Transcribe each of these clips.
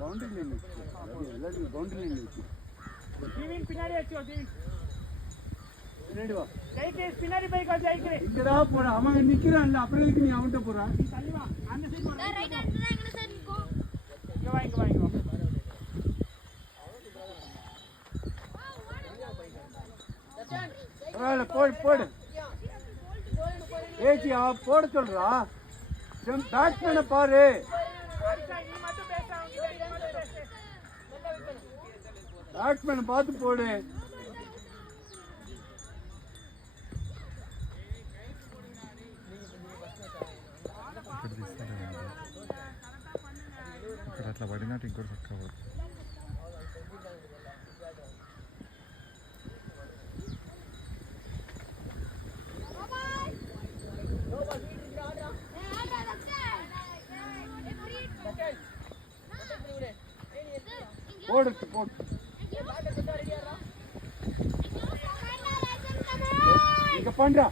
boundary line எல்லாத்துக்கும் boundary line வச்சு தீவின் பின்னாடி வச்சோ தீவின் பின்னாடி வா ஜெயிக்கேஷ் பின்னாடி போய் கோ ஜெயிக்கேஷ் இங்கடா போற அவன் நிக்கிறான்ல அப்புறம் எதுக்கு நீ அவன்கிட்ட போற நீ தள்ளி வா அந்த சைடு போ ரைட் ஹேண்ட்ல தான் எங்க சார் நிக்கோ இங்க வா இங்க வா இங்க வா பரவாயில்ல போடு போடு ஏச்சி போட சொல்றா பேட்ஸ்மேனை பாரு நீ மட்டும் பேசாதீங்க பேட்ஸ்மேனை பார்த்து போடு అట్లా పడినట్టు ఇంకోటి చక్కగా போடு போடு இங்க பண்றா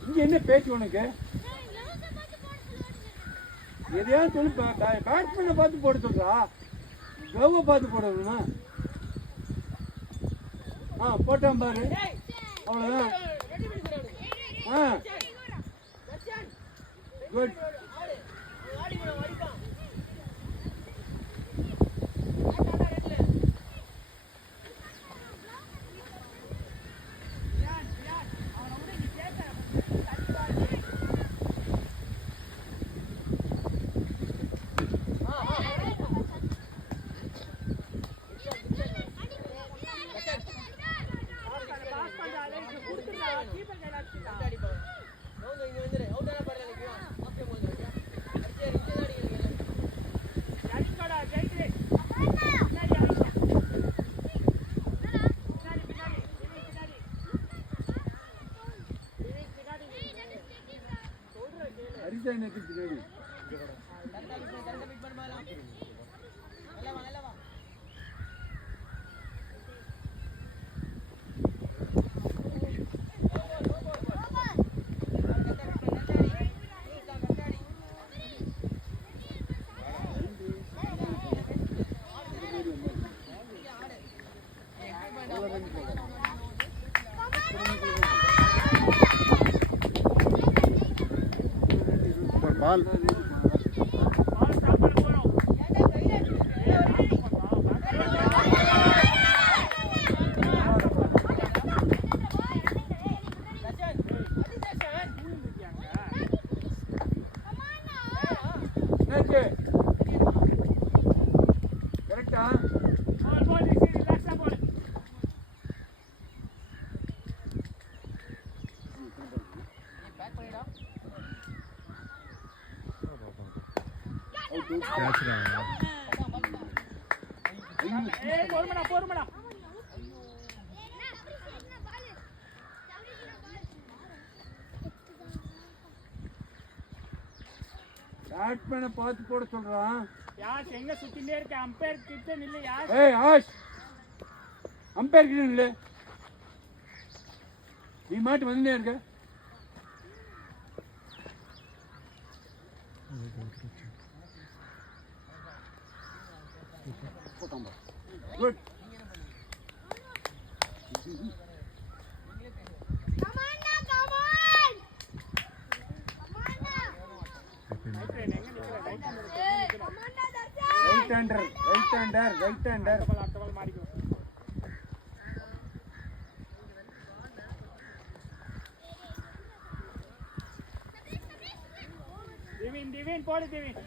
இங்க என்ன பேச்சு உனக்கு எதையாவது சொல்லி பேட்ஸ்மேனை பார்த்து போட சொல்றா கவ பார்த்து போடணுமா போட்டான் பாரு அவ்வளோதான் குட் ஹரிதா எனக்கு பின்னாடி బాల్ கரெக்டா క్యాచ్ రా பொறுமடா பேட்ஸ்மேனை பார்த்து போட சொல்றான் யாஷ் எங்க சுத்திட்டே இருக்க அம்பையர் கிட்ட நில்லு யாஷ் ஏய் ஆஷ் அம்பையர் கிட்ட நில்லு நீ மாட்டு வந்துட்டே இருக்க குட் ரைட் ஹேண்டர் அட்டவல் மாறிக்கோ திவின் போடு திவின்